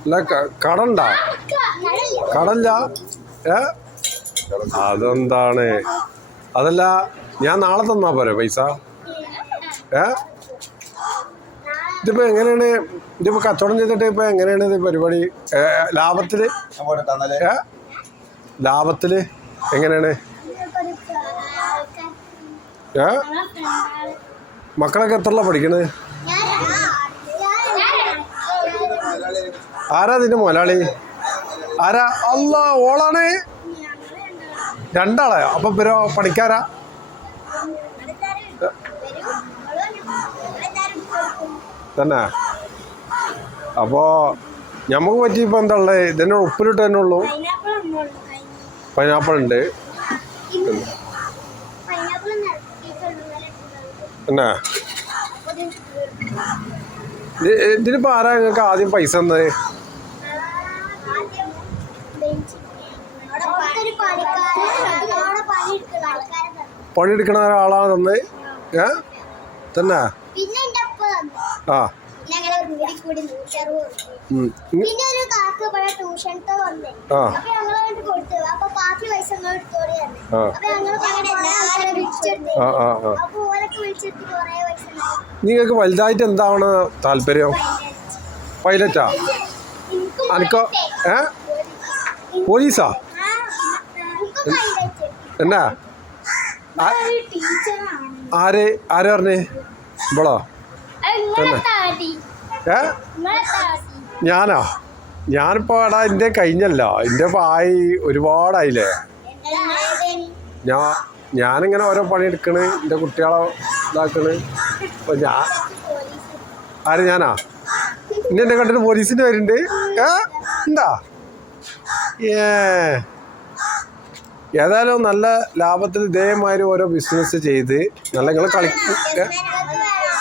അല്ല കടണ്ടാ കടല്ല അതെന്താണ് അതല്ല ഞാൻ നാളെ തന്നാ പോരെ പൈസ ഇതിപ്പോ എങ്ങനെയാണ് ഇതിപ്പോ കച്ചവടം ചെയ്തിട്ട് ഇപ്പൊ എങ്ങനെയാണ് ഇത് പരിപാടി ലാഭത്തില് എങ്ങനെയാണ് മക്കളൊക്കെ എത്രല്ല പഠിക്കണത് ആരാ ഇതിന്റെ മുതലാളി ആരാ അല്ല ഓളാണ് രണ്ടാളെ അപ്പൊ പിന്നെ പണിക്കാരാ തന്നെ അപ്പോ ഞമ്മക്ക് പറ്റി ഇപ്പൊ എന്താ ഉള്ളത് ഇതിന്റെ ഉപ്പിലിട്ട് തന്നെ ഉള്ളൂ പൈനാപ്പിൾ ഉണ്ട് എന്നാ ഇതിനിപ്പോ ആരാ നിങ്ങൾക്ക് ആദ്യം പൈസ തന്നത് പണിയെടുക്കണ ഒരാളാണ് തന്നത് തന്നെ ആ നിങ്ങൾക്ക് വലുതായിട്ട് എന്താണ് താല്പര്യം പൈലറ്റാ അനക്കോ പോലീസാ എന്നാ ആര് പറഞ്ഞേ ഇവളോ ഞാനോ ഞാനിപ്പോ എന്റെ കഴിഞ്ഞല്ലോ എന്റെ ആയി ഒരുപാടായില്ലേ ഞാനിങ്ങനെ ഓരോ പണിയെടുക്കണ് എന്റെ കുട്ടികളെ ഇതാക്കണ് അപ്പൊ ആര് ഞാനാ ഇനി എന്നെ കണ്ടിട്ട് പോലീസിന്റെ പേരുണ്ട് എന്താ ഏതായാലും നല്ല ലാഭത്തിൽ ഇതേമാതിരി ഓരോ ബിസിനസ് ചെയ്ത് നല്ല നിങ്ങൾ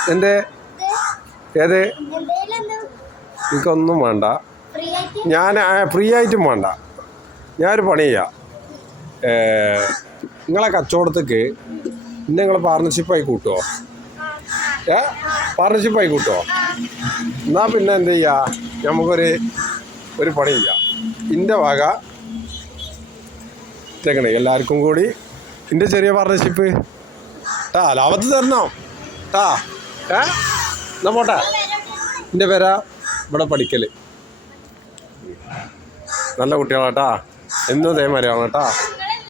എൻ്റെ ഏത് എനിക്കൊന്നും വേണ്ട ഞാൻ ഫ്രീ ആയിട്ടും വേണ്ട ഞാനൊരു പണി ചെയ്യാം നിങ്ങളെ കച്ചവടത്തേക്ക് ഇന്നെ നിങ്ങൾ പാർട്ണർഷിപ്പായി കൂട്ടുമോ പാർട്ണർഷിപ്പായി കൂട്ടുമോ എന്നാൽ പിന്നെ എന്ത് ചെയ്യുക നമുക്കൊരു പണി ചെയ്യാം എൻ്റെ വക ണേ എല്ലാവർക്കും കൂടി എൻ്റെ ചെറിയ പാർട്ണർഷിപ്പ് ലാഭത്തിൽ തരണോ എന്നാ പോട്ടെ എൻ്റെ പേരാ ഇവിടെ പഠിക്കൽ നല്ല കുട്ടികളാട്ടാ എന്നും ഇതേമാതിരി ആവണം കേട്ടാ